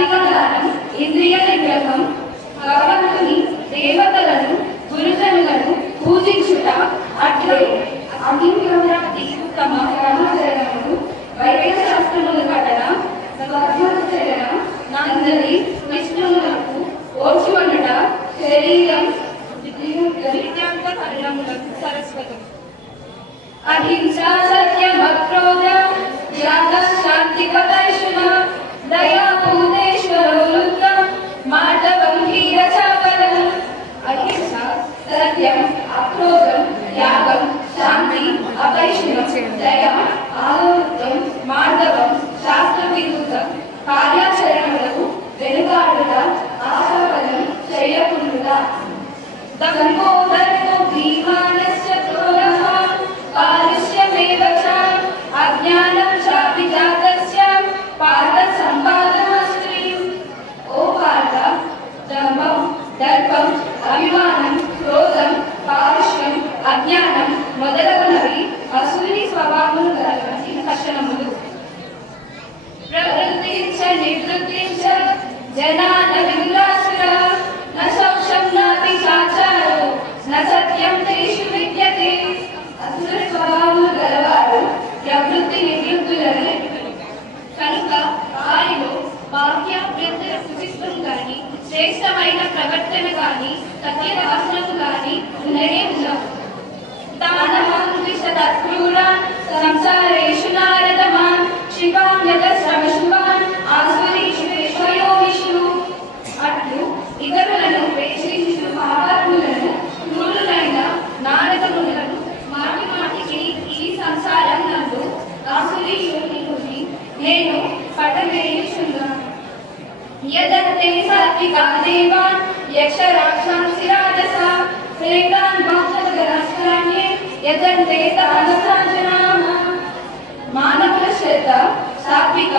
సాత్విక దానం, ఇంద్రియ నిగ్రహం, భగవంతుని దేవతలను గురుజనులను పూజించుట, అట్లే అహింసాతి తమ కర్మాచరణను, వైద్య శాస్త్రములు పఠన, స్వర్గోచరణ, నందరి విష్ణువులకు ఓర్చుకొనుట, శరీరం విద్యాంత పరిణములకు సరస్వతం. అహింసా సత్యం అక్రోధ త్యాగ శాంతి పదైషున దయా భూతేశ్వరోలుత్తం మాధవం హీరచాపలం. అహింస సత్యం అక్రోధం త్యాగం శాంతి అపైషునం దయ ఆలోత్తం మాధవం శాస్త్ర విరుద్ధం కార్యాచరణలకు వెనుకాడుట ఆశాపదం చేయకుండా. దంభో ధర్మో భీమానస్య క్రోధః కాలుష్యమేవ చ అజ్ఞానం చాపి జాతస్య పార్థ సంపాదనమస్తి. ఓ పార్థ, దంభం, దర్పం, అభిమానం, క్రోధం, కాలుష్యం, అజ్ఞానం మొదలగునవి అసూరి స్వభావములు గల లక్షణములు. ప్రవృత్తి చ నివృత్తి చ జనాన విలాసుర న శౌచం నాపి చాచారో న సత్యం తేషు విద్యతే. అసుర స్వభావములు గలవారు ప్రవృత్తి నివృత్తులను కనుక వారిలో బాహ్యాభ్యంతర శుచిత్వం కానీ శ్రేష్టమైన ప్రవర్తన కానీ సత్యవాసనము కానీ ఉండనే ఉండవు. తానహంకృషదక్రూరాన్ సంసారేషు నారదమాన్ శివాం యదశ్రమశుభాన్ ఆసురీషు విశ్వయోనిషు. అట్లు ఇతరులను ద్వేషించు పాపాత్ములను క్రూరులైన నారదములను మాటి మాటికి ఈ సంసారం నందు ఆసురీషుని నేను పటవేయుచున్నాను. యదంతే సాత్వికా దేవాన్ యక్ష రాక్షాంసి రాజసా ప్రేతాన్ బాహ్యగరాస్కాన్యే యదంతే తానసా జనాః. మానవుల శ్రద్ధ సాత్విక